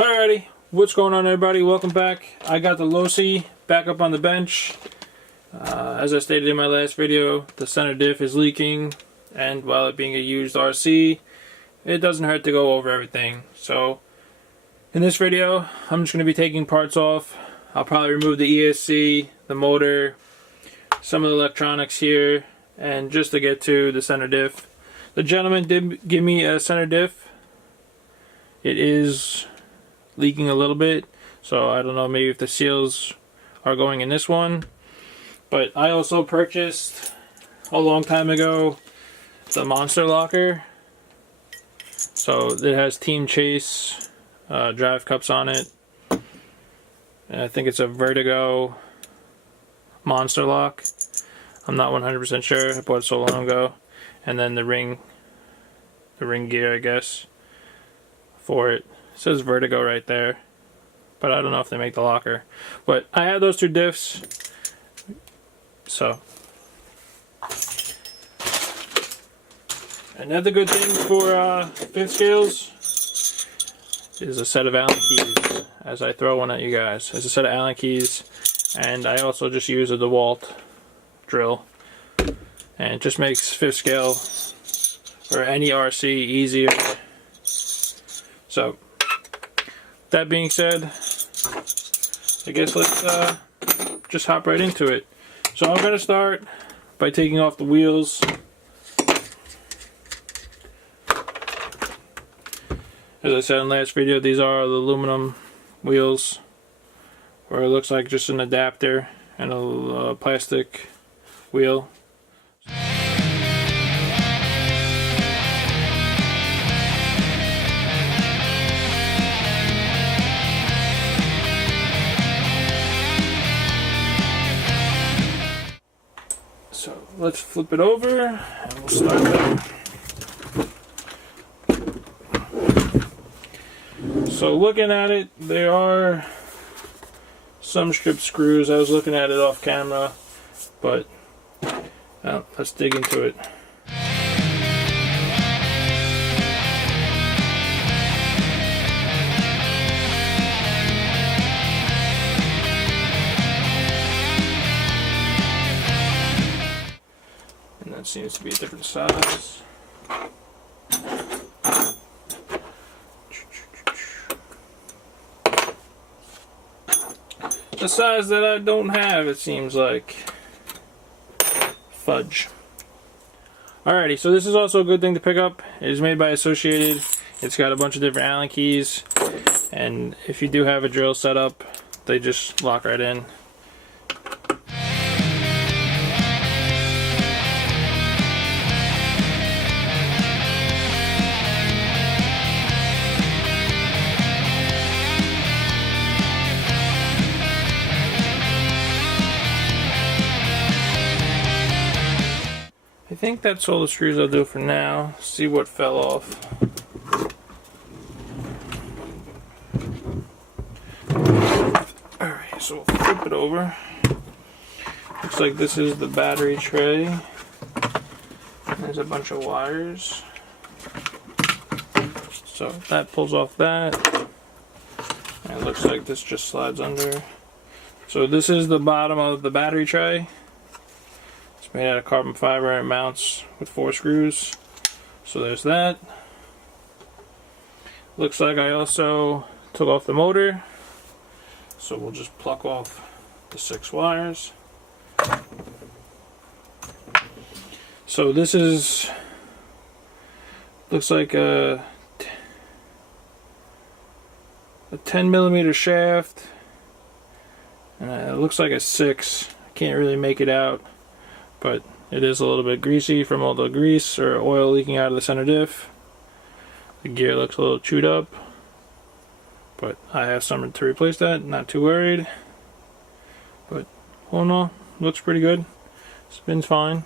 Alrighty, what's going on everybody? Welcome back. I got the Losi back up on the bench. As I stated in my last video, the center diff is leaking, and while it being a used RC, it doesn't hurt to go over everything. So in this video, I'm just going to be taking parts off. I'll probably remove the ESC, the motor, some of the electronics here, and just to get to the center diff. The gentleman did give me a center diff. It is leaking a little bit, so I don't know, maybe if the seals are going in this one. But I also purchased a long time ago the monster locker. So it has Team Chase drive cups on it. And I think it's a Vertigo monster lock. I'm not 100% sure. I bought it so long ago. And then the ring gear, I guess, for it. It says Vertigo right there, but I don't know if they make the locker. But I had those two diffs. So another good thing for fifth scales is a set of Allen keys, as I throw one at you guys. It's a set of Allen keys, and I also just use a DeWalt drill, and it just makes fifth scale or any RC easier. So that being said, I guess let's just hop right into it. So I'm going to start by taking off the wheels. As I said in the last video, these are the aluminum wheels, where it looks like just an adapter and a plastic wheel. So let's flip it over and we'll start there. So looking at it, there are some strip screws. I was looking at it off camera, but let's dig into it. And that seems to be a different size. The size that I don't have, it seems like. Fudge. Alrighty, so this is also a good thing to pick up. It is made by Associated. It's got a bunch of different Allen keys, and if you do have a drill set up, they just lock right in. I think that's all the screws I'll do for now. See what fell off. Alright, so we'll flip it over. Looks like this is the battery tray. There's a bunch of wires. So that pulls off that. And it looks like this just slides under. So this is the bottom of the battery tray. Made out of carbon fiber and mounts with 4 screws. So there's that. Looks like I also took off the motor. So we'll just pluck off the 6 wires. So this is, looks like a 10mm shaft. And it looks like a 6. I can't really make it out, but it is a little bit greasy from all the grease or oil leaking out of the center diff. The gear looks a little chewed up, but I have something to replace that, not too worried. But all in all, looks pretty good. Spins fine.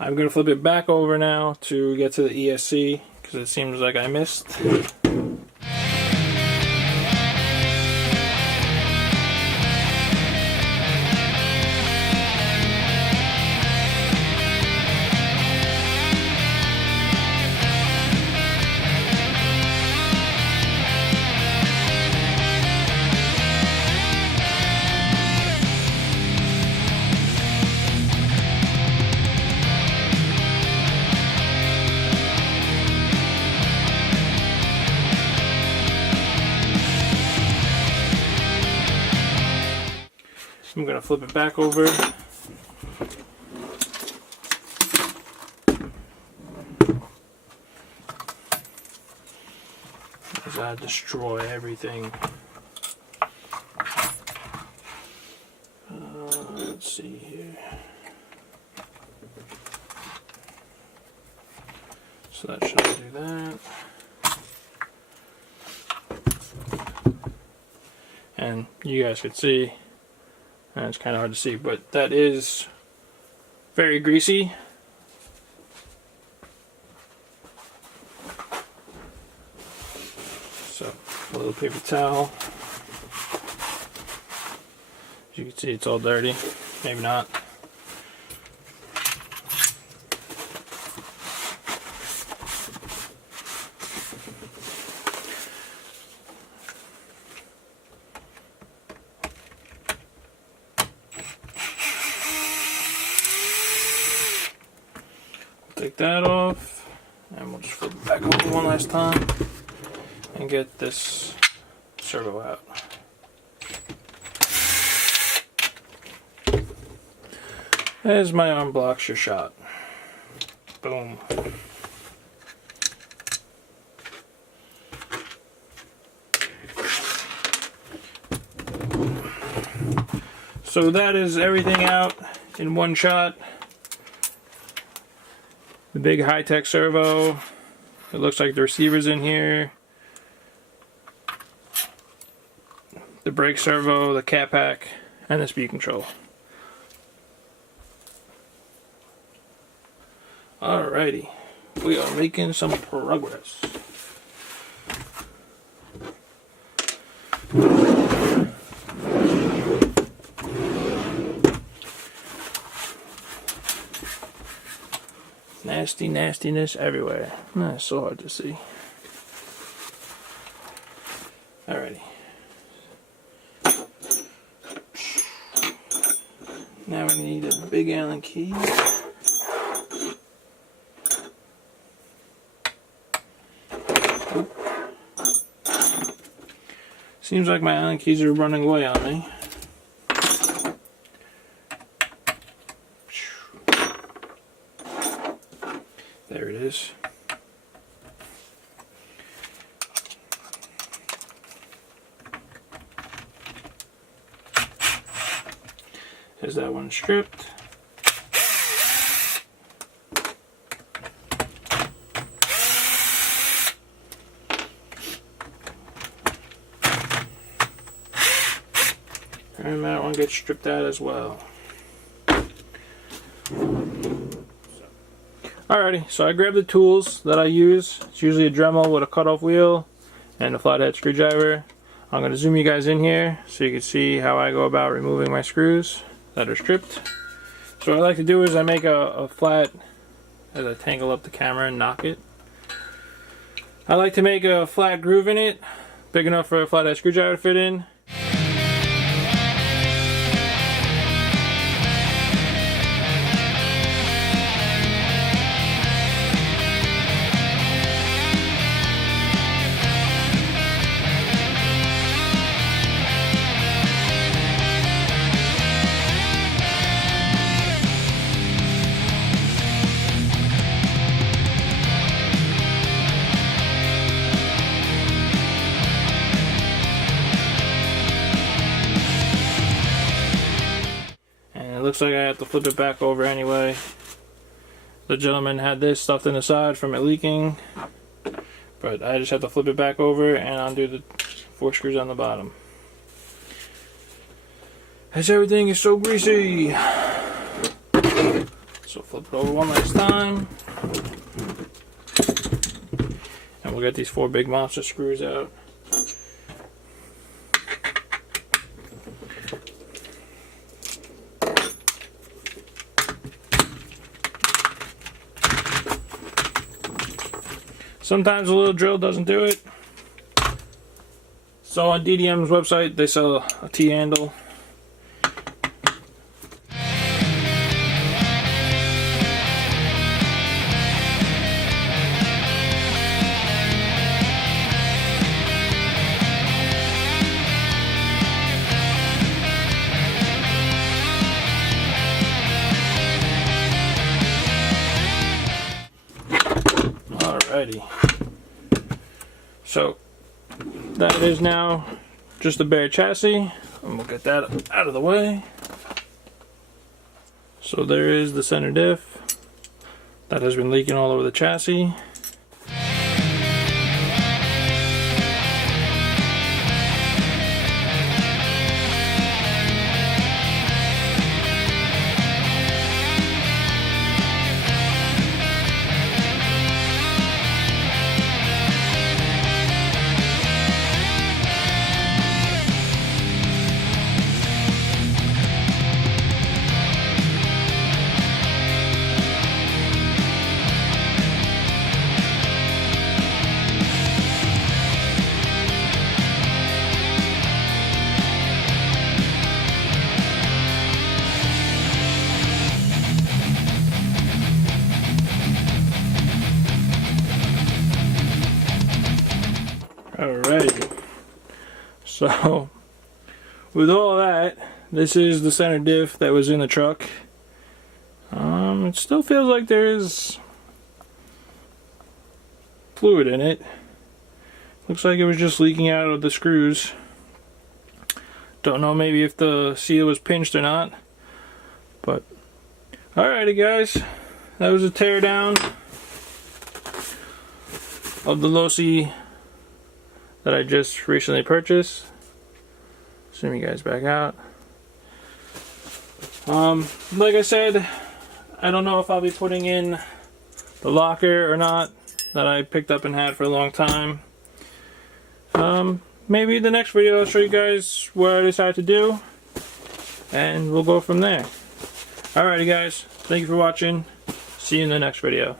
I'm going to flip it back over now to get to the ESC, because it seems like I missed. I'm going to flip it back over. As I destroy everything. Let's see here. So that should do that. And you guys could see, and it's kind of hard to see, but that is very greasy. So a little paper towel. As you can see, it's all dirty. Maybe not. Take that off, and we'll just flip it back over one last time and get this servo out. There's my arm blocks, your shot. Boom. So that is everything out in one shot. The big high-tech servo. It looks like the receiver's in here. The brake servo, the cat pack, and the speed control. Alrighty, we are making some progress. Nasty nastiness everywhere. It's so hard to see. Alrighty. Now we need a big Allen key. Seems like my Allen keys are running away on me. There it is. Is that one stripped? And that one gets stripped out as well. Alrighty, so I grabbed the tools that I use. It's usually a Dremel with a cutoff wheel and a flathead screwdriver. I'm going to zoom you guys in here so you can see how I go about removing my screws that are stripped. So what I like to do is I make a flat, as I tangle up the camera and knock it. I like to make a flat groove in it, big enough for a flathead screwdriver to fit in. Looks like I have to flip it back over anyway. The gentleman had this stuffed in the side from it leaking, but I just have to flip it back over and undo the 4 screws on the bottom, as everything is so greasy. So flip it over one last time, and we'll get these 4 big monster screws out. Sometimes a little drill doesn't do it. So on DDM's website, they sell a T-handle. Alrighty. So that is now just a bare chassis, and we'll get that out of the way. So there is the center diff that has been leaking all over the chassis. Alright, so with all that, this is the center diff that was in the truck. It still feels like there's fluid in it. Looks like it was just leaking out of the screws. Don't know maybe if the seal was pinched or not. But alrighty guys, that was a teardown of the Losi that I just recently purchased. Zoom you guys back out. Like I said, I don't know if I'll be putting in the locker or not that I picked up and had for a long time. Maybe the next video I'll show you guys what I decide to do, and we'll go from there. Alrighty guys, thank you for watching. See you in the next video.